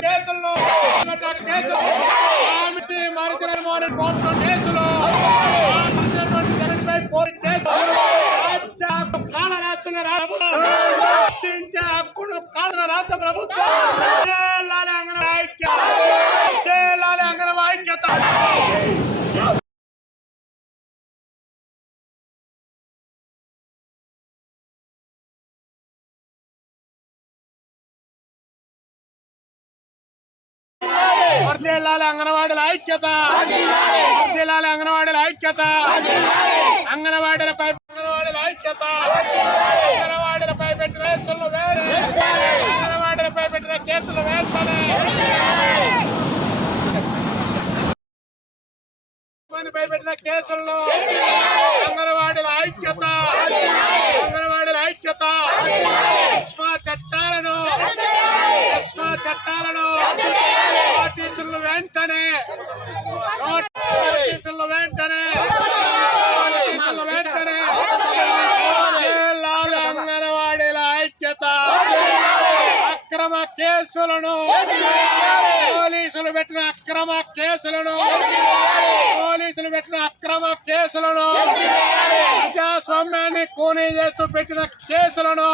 కేసుల్లో మరిచిన కోర్టు కేసులో జగన్పై కోరి కేసులు కాల రాస్తున్న రక్షించే హక్కును కాల రాష్ట్ర ప్రభుత్వం అంగనవాడీ ఐక్యత వర్ధిల్లాలి అంగనవాడీల ఐక్యత, వర్ధిల్లాలి అంగనవాడీల ఐక్యత, అంగనవాడీలపై ఐక్యత, అంగనవాడీలపై పెట్టిన కేసులు అంగనవాడీలపై పెట్టిన కేసులు వేస్తనే పెట్టిన కేసుల్లో అంగనవాడీల ఐక్యత, అంగనవాడీల ఐక్యత, చట్టాలను నోటీసులు వెంటనే అంగనవాడీల ఐక్యత, అక్రమ కేసులను పోలీసులు పెట్టిన అక్రమ కేసులను ప్రజాస్వామ్యాన్ని కూనీ చేస్తూ పెట్టిన కేసులను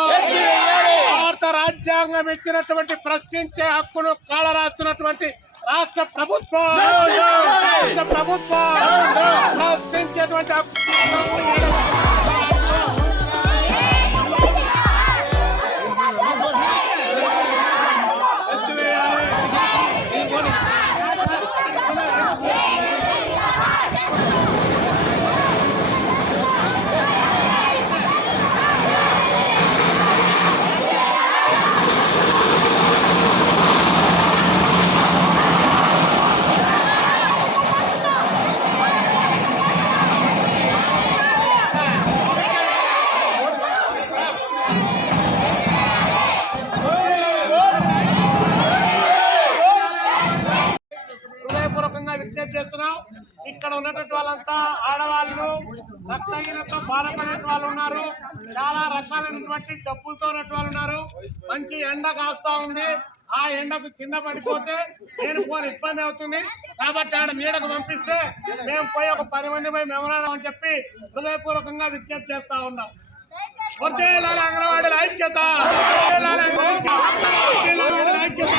భారత రాజ్యాంగం ఇచ్చినటువంటి ప్రశ్నించే హక్కును కాలరాస్తున్నటువంటి రాష్ట్ర ప్రభుత్వం ప్రశ్నించేటువంటి విజ్ఞప్తి చేస్తున్నాం. ఇక్కడ ఉన్నటువంటి వాళ్ళంతా ఆడవాళ్ళు, రక్తహీనతో బాధపడే వాళ్ళు ఉన్నారు, చాలా రకాలైనటువంటి జబ్బులతో ఉన్నటువంటి వాళ్ళు ఉన్నారు. మంచి ఎండ కాస్తా ఉంది, ఆ ఎండకు కింద పడిపోతే నేను పోని ఇబ్బంది అవుతుంది కాబట్టి ఆడ నీడకు పంపిస్తే మేము పోయి ఒక 10 మంది పోయి మెమరాడం అని చెప్పి హృదయపూర్వకంగా విజ్ఞప్తి చేస్తా ఉన్నాం. వర్ధిల్లాలి అంగనవాడీల ఐక్యత, ఐక్యత.